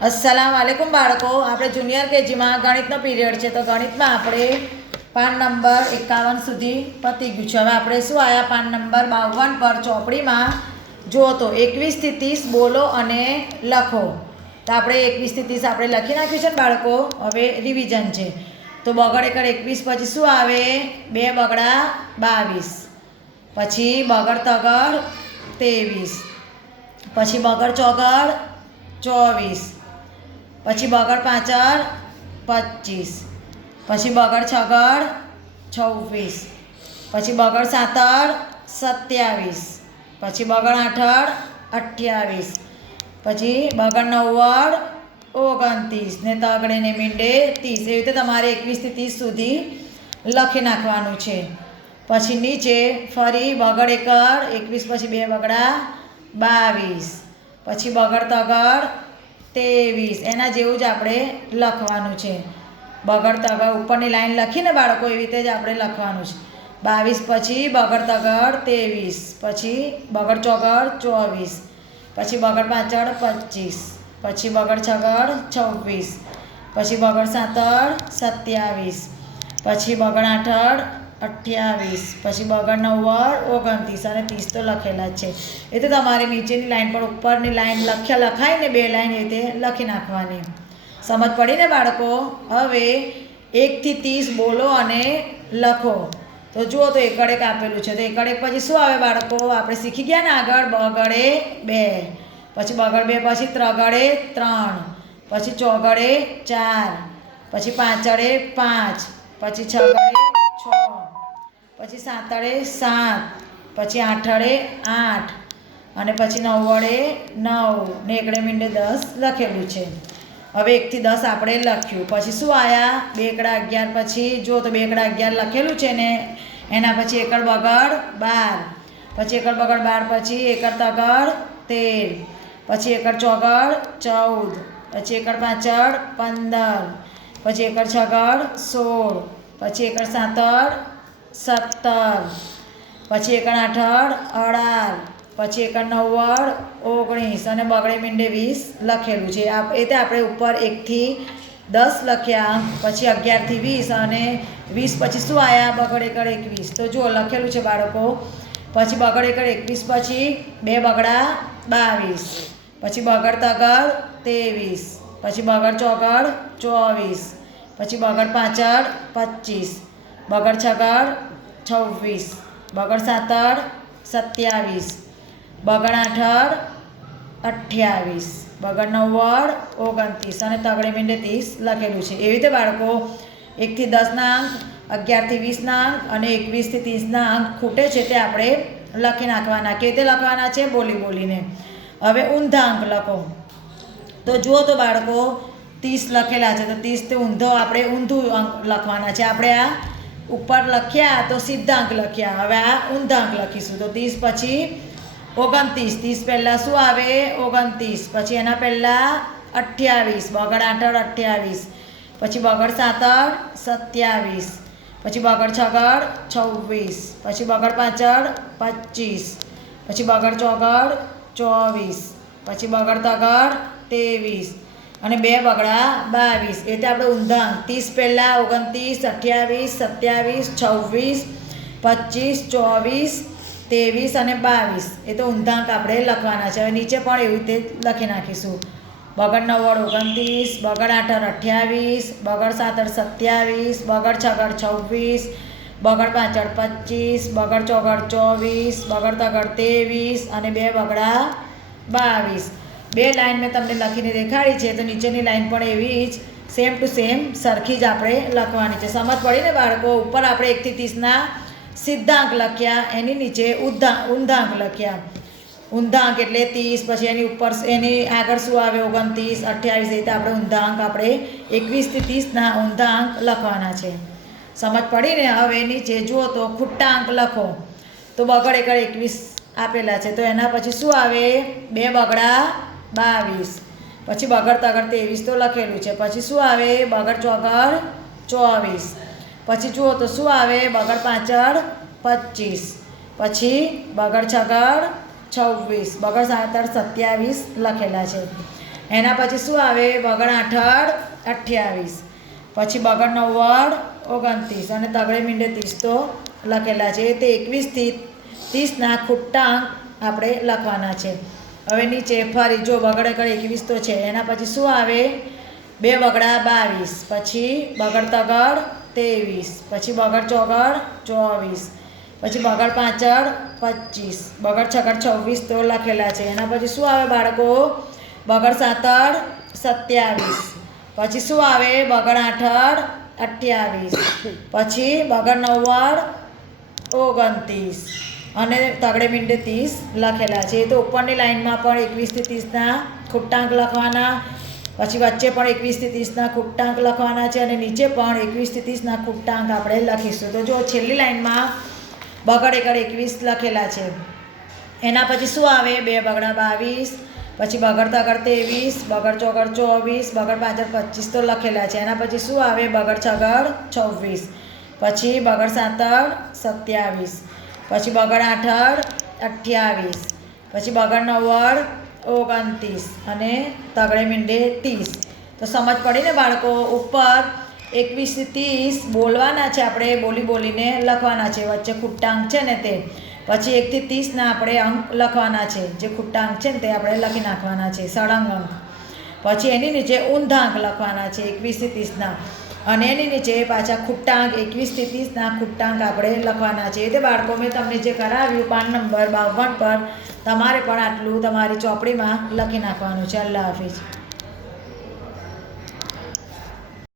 અસલામ વાલેકુમ બાળકો. આપણે junior કેજીમાં ગણિતનો period છે, તો ગણિતમાં આપણે પાન નંબર એકાવન સુધી પતી ગયું છે. હવે આપણે શું આવ્યા પાન નંબર બાવન પર ચોપડીમાં જુઓ તો એકવીસથી ત્રીસ બોલો અને લખો. તો આપણે એકવીસથી ત્રીસ આપણે લખી નાખ્યું છે ને બાળકો? હવે રિવિઝન છે. તો બગડ એકડ એકવીસ, પછી શું આવે? બે બગડા બાવીસ. પછી બગડ તગડ ત્રેવીસ. પછી બગડ ચોગડ ચોવીસ. પછી બગડ પાછળ પચીસ. પછી બગડ છગડ, છવ્વીસ. પછી બગડ સાતર સત્યાવીસ. પછી બગડ આઠળ, અઠ્યાવીસ. પછી બગડ નવ્વડ ઓગણત્રીસ. ને તગડે ને મીંડે ત્રીસ. એવી રીતે તમારે એકવીસથી ત્રીસ સુધી લખી નાખવાનું છે. પછી નીચે ફરી બગડ એકડ એકવીસ પછી બે બગડા, બાવીસ. પછી બગડ તગડ ત્રેવીસ. એના જેવું જ આપણે લખવાનું છે. બગડ તગડ ઉપરની લાઈન લખીને બાળકો એવી રીતે જ આપણે લખવાનું છે. બાવીસ પછી બગડ તગડ ત્રેવીસ. પછી બગડ ચોગડ ચોવીસ. પછી બગડ પાછળ પચીસ. પછી બગડ છગડ છવ્વીસ. પછી બગડ સાતર સત્યાવીસ. પછી બગડ આઠડ અઠ્યાવીસ. પછી બગડ વર ઓગણત્રીસ અને ત્રીસ તો લખેલા છે. એ તો તમારે નીચેની લાઈન પર ઉપરની લાઈન લખ્યા લખાય ને બે લાઈન એ રીતે લખી નાખવાની. સમજ પડી ને બાળકો? હવે એકથી ત્રીસ બોલો અને લખો. તો જુઓ તો એકડ એક આપેલું છે. તો એકડ એક પછી શું આવે બાળકો? આપણે શીખી ગયા ને આગળ? બગડે બે. પછી બગડ બે, પછી ત્રગડે ત્રણ. પછી ચોગડે ચાર. પછી પાંચડે પાંચ. પછી છગડે પછી સાતડે સાત, પછી આઠડે આઠ અને પછી નવ્વડે નવ ને એકડે મીંડે દસ લખેલું છે. હવે એકથી દસ આપણે લખ્યું. પછી શું આવ્યા બેકડા અગિયાર, પછી જો તો બેકડા અગિયાર લખેલું છે ને, એના પછી એકડ બગડ બાર, પછી એકડ બગડ બાર, પછી એકડ તગડ તેર, પછી એકડ ચોગડ ચૌદ, પછી એકડ પાછળ પંદર, પછી એકડ છગડ સોળ, પછી એકડ સાતર સત્તર. પછી એકણ અઠળ અઢાર. પછી એકણ નવ્વદ ઓગણીસ. અને બગડે મીંડે વીસ લખેલું છે. આ એ તે આપણે ઉપર એકથી દસ લખ્યા. પછી અગિયારથી વીસ અને વીસ પછી શું આવ્યા બગડ કર એકવીસ. તો જુઓ, લખેલું છે બાળકો. પછી બગડ કર એકવીસ, પછી બે બગડા બાવીસ. પછી બગડ તગડ ત્રેવીસ. પછી બગડ ચોગડ ચોવીસ. પછી બગડ પાછળ પચીસ. બગડ છગડ છવ્વીસ. બગડ સાતર સત્યાવીસ. બગડ આઠડ અઠ્યાવીસ. બગડ નવ્વડ ઓગણત્રીસ. અને તગડે મીંડે ત્રીસ લખેલું છે. એવી રીતે બાળકો એકથી દસના અંક, અગિયારથી વીસના અંક અને એકવીસથી ત્રીસના અંક ખૂટે છે તે આપણે લખી નાખવાના. કે તે લખવાના છે? બોલી બોલીને. હવે ઊંધા અંક લખો. તો જુઓ તો બાળકો, ત્રીસ લખેલા છે. તો ત્રીસથી ઊંધો આપણે ઊંધું અંક લખવાના છે. આપણે આ ઉપર લખ્યા તો સીધા અંક લખ્યા હવે આ ઊંધા અંક લખીશું તો ત્રીસ પછી ઓગણત્રીસ ત્રીસ પહેલાં શું આવે ઓગણત્રીસ પછી એના પહેલાં અઠ્યાવીસ બગડ આઠડ અઠ્યાવીસ પછી બગડ સાતડ સત્યાવીસ પછી બગડ છગડ છવ્વીસ પછી બગડ પાછળ પચીસ પછી બગડ ચોગડ ચોવીસ પછી બગડ તગડ ત્રેવીસ અને બે બગડા બાવીસ. એટલે આપણે ઊંધણ ત્રીસ પહેલાં, ઓગણત્રીસ, અઠ્યાવીસ, સત્યાવીસ, છવ્વીસ, પચીસ, ચોવીસ, ત્રેવીસ અને બાવીસ. એ તો ઊંધાંક આપણે લખવાના છે. હવે નીચે પણ એવી રીતે લખી નાખીશું. બગડ નવ્વડ ઓગણત્રીસ, બગડ આઠર અઠ્યાવીસ, બગડ સાતર સત્યાવીસ, બગડ છગડ છવ્વીસ, બગડ પાછળ પચીસ, બગડ ચોગડ ચોવીસ, બગડ તગડ ત્રેવીસ અને બે બગડા બાવીસ. બે લાઈન મેં તમને લખીને દેખાડી છે, તો નીચેની લાઈન પણ એવી જ સેમ ટુ સેમ સરખી જ આપણે લખવાની છે. સમજ પડી ને બાળકો? ઉપર આપણે એકથી ત્રીસના સિદ્ધાંક લખ્યા, એની નીચે ઉદ્ધા, ઊંધાંક લખ્યા. ઊંધાંક એટલે ત્રીસ, પછી એની ઉપર એની આગળ શું આવે? ઓગણત્રીસ, અઠ્યાવીસ રીતે આપણે ઊંધાંક આપણે એકવીસથી ત્રીસના ઊંધાંક લખવાના છે. સમજ પડી ને? હવે નીચે જુઓ તો ખુટ્ટા અંક લખો. તો બગડ એકડ એકવીસ આપેલા છે. તો એના પછી શું આવે? બે બગડા બાવીસ. પછી બગડ તગડ ત્રેવીસ તો લખેલું છે. પછી શું આવે? બગડ ચોગડ ચોવીસ. પછી જુઓ તો શું આવે? બગડ પાછળ પચીસ. પછી બગડ છગડ છવ્વીસ. બગડ સાતર સત્યાવીસ લખેલા છે. એના પછી શું આવે? બગડ આઠડ અઠ્યાવીસ. પછી બગડ નવ્વડ ઓગણત્રીસ અને તગડે મીંડે ત્રીસ તો લખેલા છે. તે એકવીસથી ત્રીસના અંક આપણે લખવાના છે. હવે નીચે ફરી જો બગડે કડ એકવીસ તો છે. એના પછી શું આવે? બે બગડા બાવીસ. પછી બગડ તગડ ત્રેવીસ. પછી બગડ ચોગડ ચોવીસ. પછી બગડ પાંચડ પચીસ. બગડ છગડ છવ્વીસ તો લખેલા છે. એના પછી શું આવે બાળકો? બગડ સાતડ સત્યાવીસ. પછી શું આવે? બગડ આઠડ અઠ્યાવીસ. પછી બગડ નવ્વડ ઓગણત્રીસ. અને તગડે મીંડે ત્રીસ લખેલા છે. તો ઉપરની લાઈનમાં પણ એકવીસથી ત્રીસના ખૂટાંક લખવાના. પછી વચ્ચે પણ એકવીસથી ત્રીસના ખૂટાંક લખવાના છે અને નીચે પણ એકવીસથી ત્રીસના ખૂટાંક આપણે લખીશું. તો જો છેલ્લી લાઈનમાં બગડ એકડ એકવીસ લખેલા છે. એના પછી શું આવે? બે બગડા બાવીસ, પછી બગડ તગડ ત્રેવીસ, બગડ ચોગડ ચોવીસ, બગડ પાછળ પચીસ તો લખેલા છે. એના પછી શું આવે? બગડ છગડ છવ્વીસ, પછી બગડ સાતર સત્યાવીસ. પછી બગડ આઠડ અઠ્યાવીસ. પછી બગડ નવ્વડ ઓગણત્રીસ. અને તગડે મીંડે ત્રીસ. તો સમજ પડી ને બાળકો, ઉપર એકવીસથી ત્રીસ બોલવાના છે આપણે, બોલી બોલીને લખવાના છે. વચ્ચે ખુટ્ટાંક છે ને તે. પછી એકથી ત્રીસના આપણે અંક લખવાના છે. જે ખુટ્ટાંક છે ને તે આપણે લખી નાખવાના છે. સળંગ અંક. પછી એની નીચે ઊંધા અંક લખવાના છે. એકવીસથી ત્રીસના અને એની નીચે પાછા ખુટ્ટાંક એકવીસથી ત્રીસના ખુટ્ટાંક આપણે લખવાના છે. તે બાળકો, મેં તમને જે કરાવ્યું, પાન નંબર બાવન પર, તમારે પણ આટલું તમારી ચોપડીમાં લખી નાખવાનું છે. અલ્લાહ હાફિઝ.